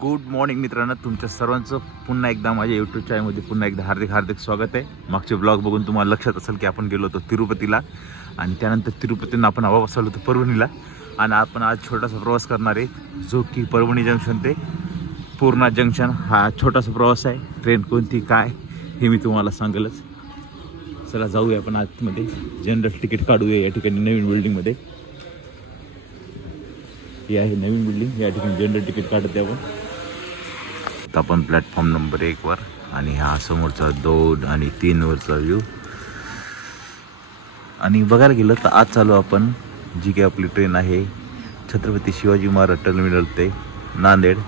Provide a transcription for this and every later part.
Good morning मित्रांनो, तुमच्या सर्वांचं पुन्हा एकदा माझ्या यूट्यूब चॅनलमध्ये पुन्हा एकदा हार्दिक स्वागत आहे। मागचे ब्लॉग बघून तुम्हाला लक्षात असेल की आपण गेलो होतो तिरुपतीला आणि त्यानंतर तिरुपतीतून आपण वापस आलो होतो परभणीला आणि आपण आज छोटासा प्रवास करणार आहे, जो की परभणी जंक्शन ते पूर्णा जंक्शन हा छोटासा प्रवास आहे। ट्रेन कोणती काय हे मी तुम्हाला सांगेलच। चला जाऊया आपण आतमध्ये, जनरल तिकीट काढूया या ठिकाणी नवीन बिल्डिंगमध्ये। ही आहे नवीन बिल्डिंग, या ठिकाणी जनरल तिकीट काढते आपण प्लॅटफॉर्म नंबर 1 वर आणि हा समोरचा 2 आणि 3 वरचा व्ह्यू। आणि बघायला गेलं तर आज चालू आपण जी की आपली ट्रेन आहे छत्रपती शिवाजी महाराज टर्मिनल ते नांदेड।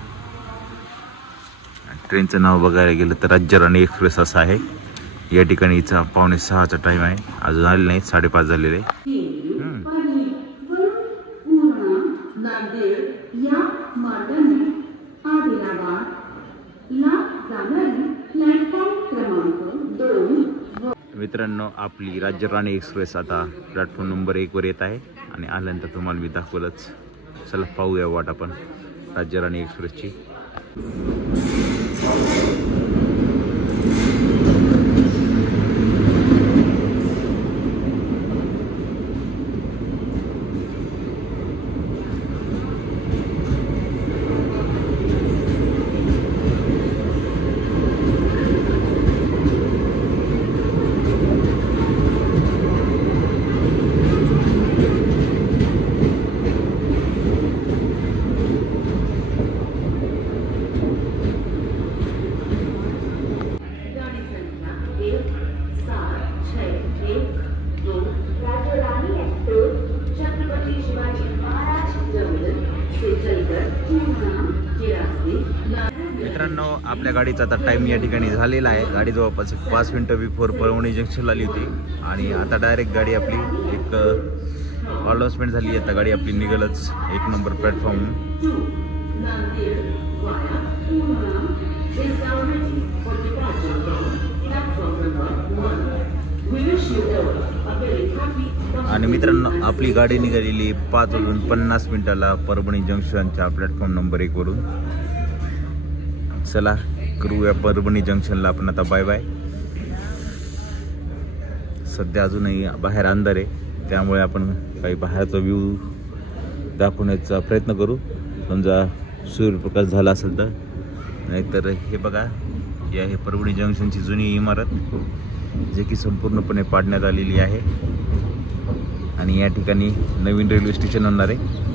ट्रेनचं नाव बघायला गेलं तर राज्यराणी एक्सप्रेस असं आहे। या ठिकाणी हिचा 5:45चा टाइम आहे, अजून आले नाही, 5:30 झालेले। मित्रांनो, आपली राज्यराणी एक्सप्रेस आता प्लॅटफॉर्म नंबर 1 वर येत आहे आणि आल्यानंतर तुम्हाला मी दाखवलंच। चला पाहूया वाट आपण राज्यराणी एक्सप्रेसची। मित्रांनो, आपल्या गाडीचा आता टाइम या ठिकाणी झालेला आहे। गाडी जवळपास 5 मिनिटं बिफोर परभणी जंक्शनला आली होती आणि आता डायरेक्ट गाडी आपली एक अनाउन्समेंट झाली आहे। आता गाडी आपली निघालच 1 नंबर प्लॅटफॉर्म। आणि मित्रांनो, आपली गाडी निघालेली 5:50 परभणी जंक्शनच्या प्लॅटफॉर्म नंबर 1 वरून। चला करूया परभणी जंक्शनला आपण आता बाय बाय। सध्या अजूनही बाहेर अंधार आहे, त्यामुळे आपण काही बाहेरचा व्ह्यू दाखवण्याचा प्रयत्न करू, समजा सूर्यप्रकाश झाला असेल तर। नाहीतर हे बघा, ही आहे परभणी जंक्शनची जुनी इमारत, जे की संपूर्णपणे पाडण्यात आलेली आहे आणि या ठिकाणी नवीन रेल्वे स्टेशन होणार आहे।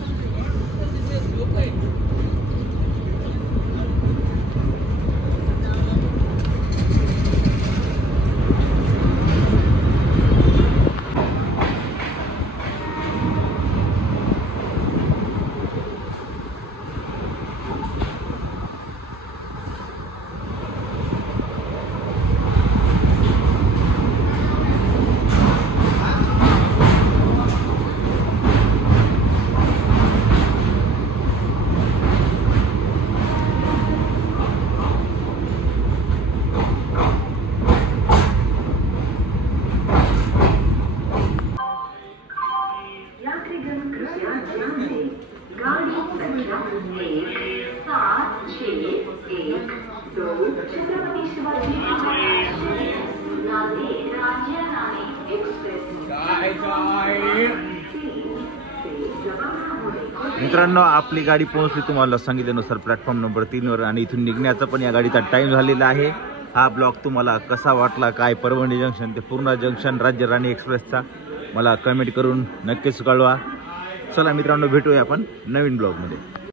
मित्रांनो, आपली गाडी पोहोचली तुम्हाला सांगितल्यानुसार प्लॅटफॉर्म नंबर 3 वर आणि इथून निघण्याचा पण या गाडीचा टाइम झालेला आहे। हा ब्लॉग तुम्हाला कसा वाटला, काय परभणी जंक्शन ते पूर्णा जंक्शन राज्यराणी एक्सप्रेसचा, मला कमेंट करून नक्कीच कळवा। चला मित्रांनो, भेटूया आपण नवीन ब्लॉगमध्ये।